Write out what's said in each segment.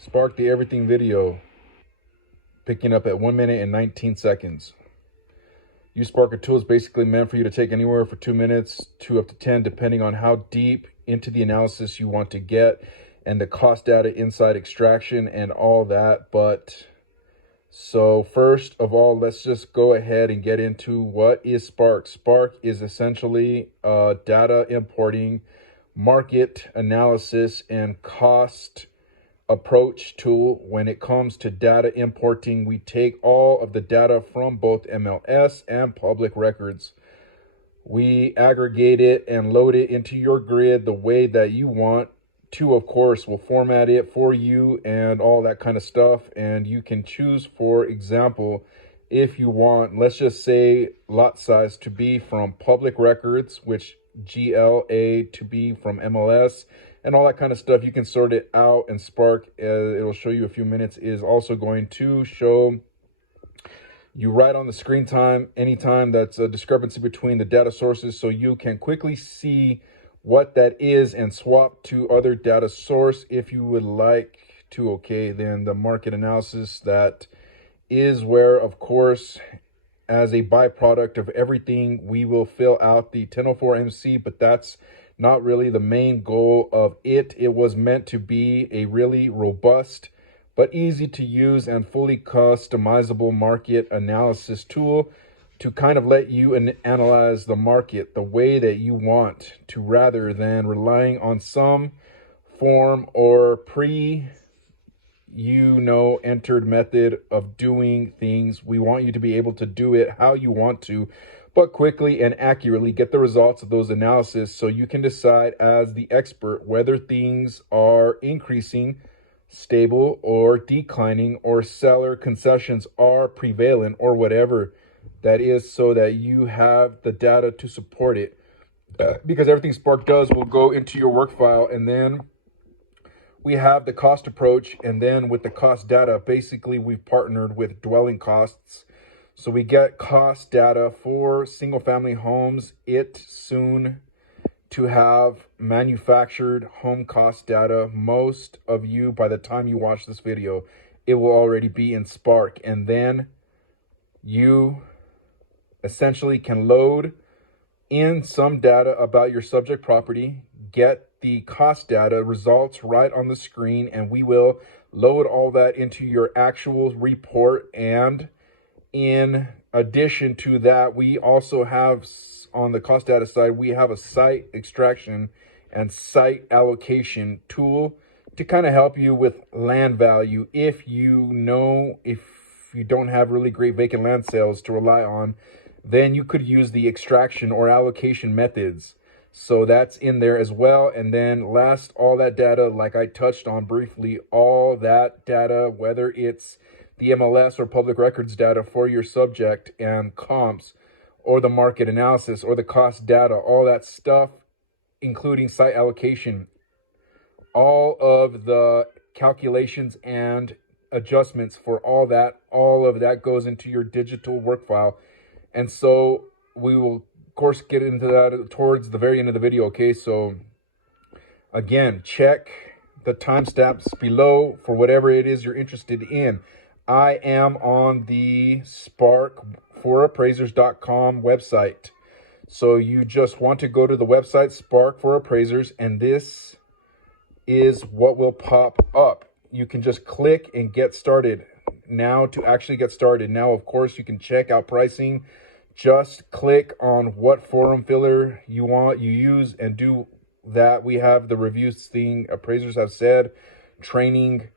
Spark the everything video, picking up at 1 minute and 19 seconds. Use Sparker tool is basically meant for you to take anywhere for 2 minutes to up to 10, depending on how deep into the analysis you want to get and the cost data inside extraction and all that. But so first of all, let's just go ahead and get into what is Spark. Spark is essentially data importing, market analysis, and cost approach tool. When it comes to data importing, we take all of the data from both MLS and public records. We aggregate it and load it into your grid the way that you want to. Of course, we'll format it for you and all that kind of stuff. And you can choose, for example, if you want, let's just say lot size to be from public records, which GLA to be from MLS, and all that kind of stuff. You can sort it out, and Spark, it'll show you a few minutes, is also going to show you right on the screen time anytime that's a discrepancy between the data sources, so you can quickly see what that is and swap to other data source if you would like to. Okay, then the market analysis, that is where, of course, as a byproduct of everything, we will fill out the 1004 MC, but that's not really the main goal of it. It was meant to be a really robust but easy to use and fully customizable market analysis tool to kind of let you analyze the market the way that you want to, rather than relying on some form or entered method of doing things. We want you to be able to do it how you want to, but quickly and accurately get the results of those analyses, so you can decide as the expert whether things are increasing, stable, or declining, or seller concessions are prevalent, or whatever that is, so that you have the data to support it. Because everything Spark does will go into your work file, and then we have the cost approach, and then with the cost data, basically we've partnered with dwelling costs. So we get cost data for single family homes. It soon to have manufactured home cost data. Most of you, by the time you watch this video, it will already be in Spark. And then you essentially can load in some data about your subject property, get the cost data results right on the screen, and we will load all that into your actual report. And in addition to that, we also have, on the cost data side, we have a site extraction and site allocation tool to kind of help you with land value. If you don't have really great vacant land sales to rely on, then you could use the extraction or allocation methods. So that's in there as well. And then last, all that data, like I touched on briefly, all that data, whether it's the MLS or public records data for your subject and comps, or the market analysis, or the cost data, all that stuff, including site allocation, all of the calculations and adjustments for all of that goes into your digital work file. And so we will, of course, get into that towards the very end of the video. Okay, so again, check the timestamps below for whatever it is you're interested in. I am on the sparkforappraisers.com website. So you just want to go to the website, Spark for Appraisers, and this is what will pop up. You can just click and get started now to actually get started. Now, of course, you can check out pricing. Just click on what forum filler you use, and do that. We have the reviews thing, appraisers have said, training.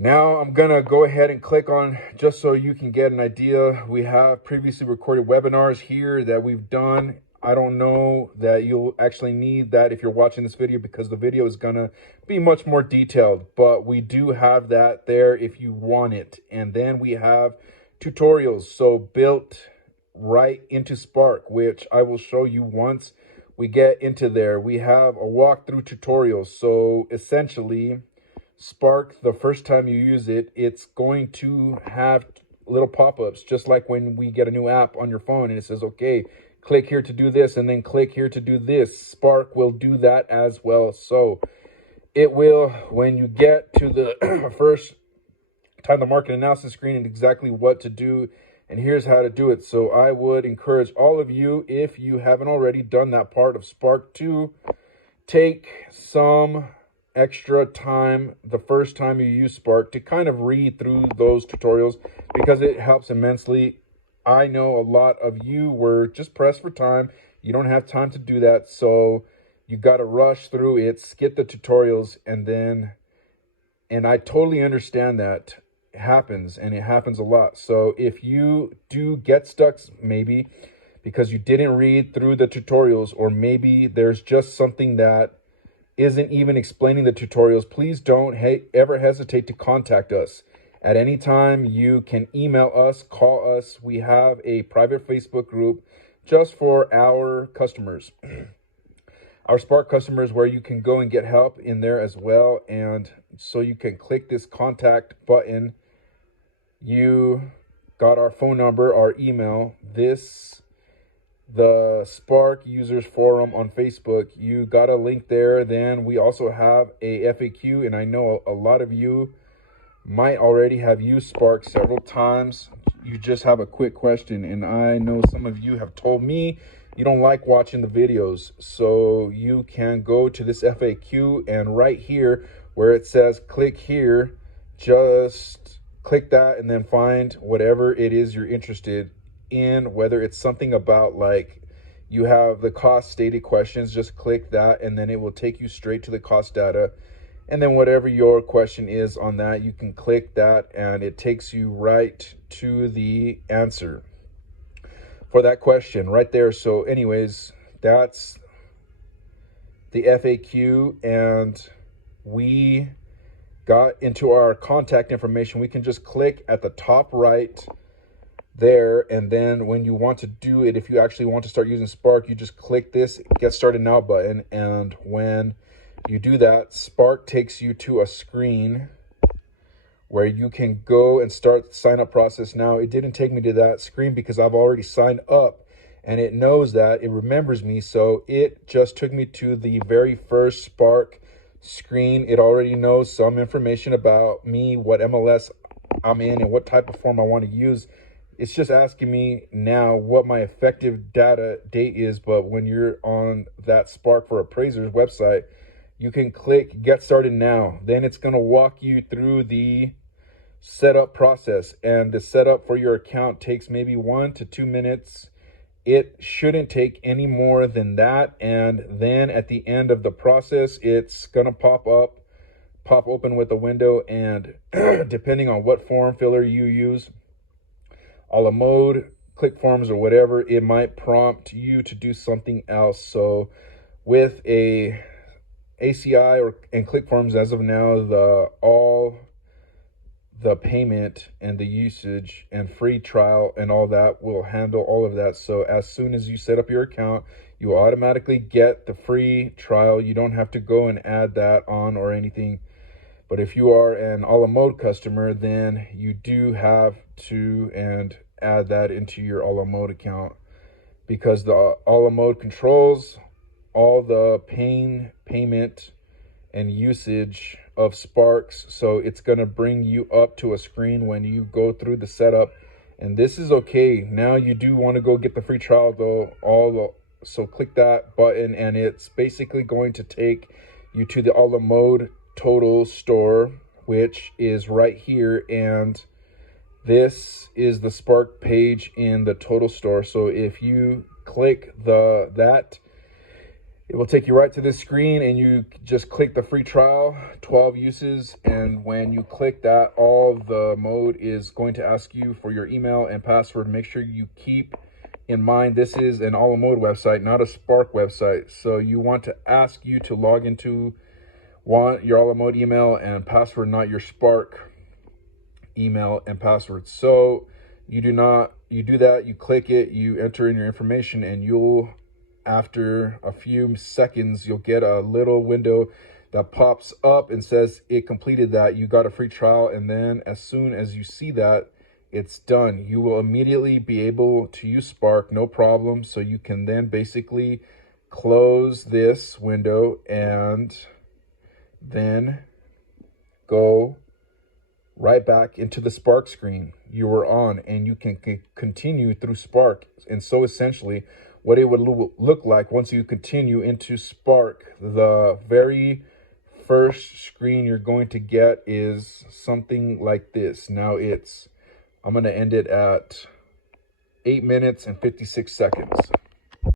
Now I'm going to go ahead and click on, just so you can get an idea, we have previously recorded webinars here that we've done. I don't know that you'll actually need that if you're watching this video, because the video is going to be much more detailed, but we do have that there if you want it. And then we have tutorials, so built right into Spark, which I will show you once we get into there. We have a walkthrough tutorial. So essentially, Spark, the first time you use it, it's going to have little pop-ups, just like when we get a new app on your phone and it says, okay, click here to do this, and then click here to do this. Spark will do that as well. So it will, when you get to the first time the market analysis screen, and exactly what to do, and here's how to do it. So I would encourage all of you, if you haven't already done that part of Spark, to take some extra time the first time you use Spark to kind of read through those tutorials, because it helps immensely. I know a lot of you were just pressed for time. You don't have time to do that, so you got to rush through it, skip the tutorials, and I totally understand that happens, and it happens a lot. So if you do get stuck, maybe because you didn't read through the tutorials, or maybe there's just something that isn't even explaining the tutorials, please don't ever hesitate to contact us. At any time, you can email us, call us. We have a private Facebook group just for our customers, our Spark customers, where you can go and get help in there as well. And so you can click this contact button. You got our phone number, our email, the Spark Users Forum on Facebook. You got a link there. Then we also have a FAQ, and I know a lot of you might already have used Spark several times. You just have a quick question, and I know some of you have told me you don't like watching the videos. So you can go to this FAQ, and right here where it says click here, just click that and then find whatever it is you're interested in, whether it's something about, like, you have the cost stated questions, just click that and then it will take you straight to the cost data. And then whatever your question is on that, you can click that and it takes you right to the answer for that question right there. So anyways, that's the FAQ, and we got into our contact information. We can just click at the top right there, and then when you want to do it, if you actually want to start using Spark, you just click this get started now button, and when you do that, Spark takes you to a screen where you can go and start the sign up process. Now, it didn't take me to that screen because I've already signed up, and it knows that, it remembers me, so it just took me to the very first Spark screen. It already knows some information about me, what MLS I'm in, and what type of form I want to use. It's just asking me now what my effective data date is. But when you're on that Spark for Appraisers website, you can click get started now. Then it's going to walk you through the setup process, and the setup for your account takes maybe 1 to 2 minutes. It shouldn't take any more than that. And then at the end of the process, it's going to pop open with a window, and depending on what form filler you use, a la mode, click forms, or whatever, it might prompt you to do something else. So with a ACI and click forms, as of now, all the payment and the usage and free trial and all that will handle all of that. So as soon as you set up your account, you automatically get the free trial. You don't have to go and add that on or anything. But if you are an a la mode customer, then you do have to and add that into your a la mode account, because the a la mode controls all the payment and usage of Sparks. So it's going to bring you up to a screen when you go through the setup, and this is okay. Now you do want to go get the free trial though, so click that button, and it's basically going to take you to the a la mode total store, which is right here, and this is the Spark page in the total store. So if you click that, it will take you right to this screen, and you just click the free trial, 12 uses. And when you click that, all the mode is going to ask you for your email and password. Make sure you keep in mind, this is an a la mode website, not a Spark website. So you want to ask you to log into your a la mode email and password, not your Spark email and password. So you do that, you click it, you enter in your information, and after a few seconds, you'll get a little window that pops up and says it completed that. You got a free trial. And then as soon as you see that, it's done. You will immediately be able to use Spark, no problem. So you can then basically close this window and then go right back into the Spark screen you were on, and you can continue through Spark. And so essentially what it would look like once you continue into Spark, the very first screen you're going to get is something like this. Now I'm going to end it at 8 minutes and 56 seconds.